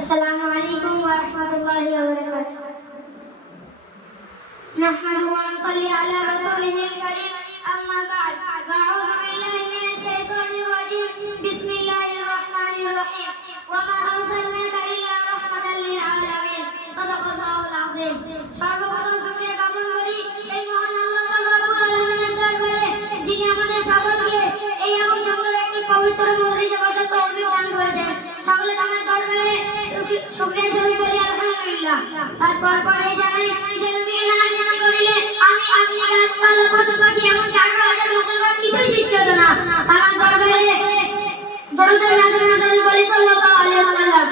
السلام عليكم ورحمة الله وبركاته. نحمده ونصلي على رسوله الكريم. أما بعد، فأعوذ بالله من الشيطان الرجيم. بسم الله الرحمن الرحيم. وما أرسلناك إلا رحمة للعالمين. صدق الله العظيم. সর্বপ্রথম শুকরিয়া জ্ঞাপন করি সেই মহান আল্লাহ পাক রব্বুল আলামিনের দরবারে, যিনি আমাদের সকলকে এই এমন সুন্দর একটি পবিত্র মজলিসে বসার তৌফিক দান করেছেন। সকলে তার দরবারে শুকরিয়া স্বরূপ বলি আলহামদুলিল্লাহ। তারপর পরে জানাই যে নবীকে না জানি করিলে আমি আপনি গাছপালা পশু পাখি এমন 11,000 মখলুকাত কিছুই শিখতে হতো না। তার দরবারে দরুদের নাযিল স্বরূপ বলি সাল্লাল্লাহু আলাইহি ওয়াসাল্লাম।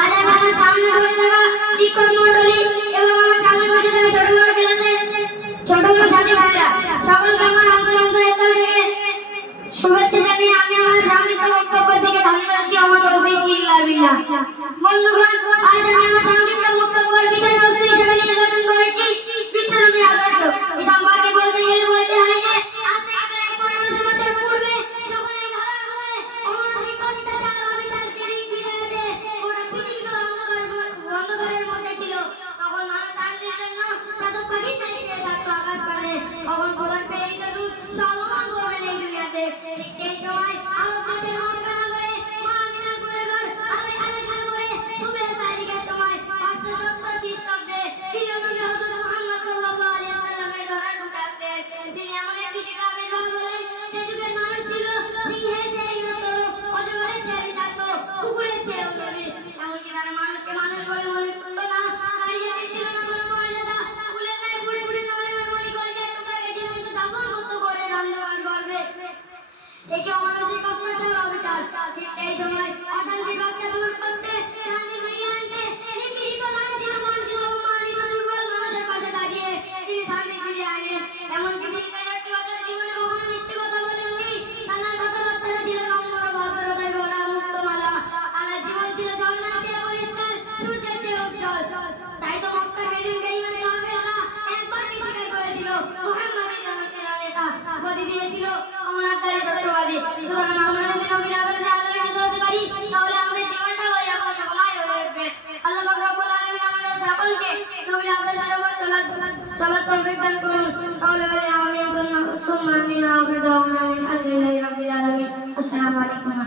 আজ আমার সামনে বসে থাকা শিক্ষক মণ্ডলী এবং আমার সামনে বসে থাকা ছোট বড় ক্লাসের ছোট বড় সাথী ভাইরা, সকলকে আমার অন্তরস্থল থেকে শুভেচ্ছা জানিয়ে আমি আমার সংক্ষিপ্ত বক্তব্য থেকে ধারণ করছি আমার তৌফিক ইল্লা বিল্লাহ। বন্ধুগণ, আজ আমি আমার সংক্ষিপ্ত বক্তব্যের বিষয়বস্তু হিসেবে নির্বাচন করেছি বিশ্বনবীর আদর্শ। এই সম্পর্কে বলতে গেলে বলতে হয় যে আজ থেকে প্রায় 1500 বছর পূর্বে যখন এই ধরার বুকে অমানবিক অত্যাচার, অবিচার, শিরক, বিদআতে গোটা পৃথিবীকে অন্ধকারের মধ্যে ছিল, তখন মানুষ শান্তির জন্য চাতক পাখির ন্যায় চেয়ে থাকতো আকাশ পানে। তখন খোদার প্রেরিত দূত সলমান করবেন এই দুনিয়াতে। ঠিক সেই সময় আরব দেশের মক্কা নগরে মা আমিনার কুলের ঘর আলাইহিস করে সুবহে সাদিকের সময় 570 খ্রিস্টাব্দে প্রিয় নবী হযরত মুহাম্মদ সাল্লাল্লাহু আলাইহি ওয়াসাল্লামের ধরার বুকে আসলেন। তিনি এমন একটি যুগে আবির্ভাব হলেন যে যুগের মানুষ ছিল সিংহের চেয়ে হিংস্র, অজগরের চেয়ে বিষাক্ত, কুকুরের চেয়ে উন্নতি। এমনকি তারা মানুষকে মানুষ বলে মনে করতো না। নারীদের ছিল না কোনো মর্যাদা। ফুলের ন্যায় ফুটে ফুটে নয়নমণি কলিজার টুকরাকে জীবন্ত দাফন করতো করে অন্ধকার গর্ভে। সে কি অমানবিক অত্যাচার, অবিচার। ঠিক সেই সময় অশান্তি ভাবটা দূর করতে, শান্তি ফিরিয়ে আনতে নিপীড়িত, লাঞ্ছিত, বঞ্চিত, অপমানিত, দুর্বল মানুষের পাশে দাঁড়িয়ে তিনি শান্তি ফিরিয়ে আনেন। এমনকি তিনি তার 1 বছর জীবনে কখনো মিথ্যে কথা বলেননি। তার কথাবার্তা ছিল নম্র, ভদ্রতায় ভরা, মুক্তমালা। তার জীবন ছিল ঝর্ণার চেয়ে পরিষ্কার, সূর্যের চেয়ে উজ্জ্বল। তাই তো মক্কার বেঈমান কাফেররা একবার কি স্বীকার করেছিল মুহাম্মদই জগতের নেতা, বলি দিয়েছিল অনাকারী সত্যবাদী। সুতরাং আমরা যদি নবীর আদর্শে আদর্শিত হতে পারি, তাহলে আমাদের জীবনটা ওই রকম সুখময় হয়ে উঠবে। আল্লাহ পাক রব্বুল আলামিন আমাদের সকলকে নবীর আদর্শের উপর চলার তৌফিক দান করুন। সকলে বলি আমিন সুম্মা আমিন। আখির দাওয়ানা আলহামদুলিল্লাহি রাব্বিল আলামিন। আসসালামু আলাইকুম।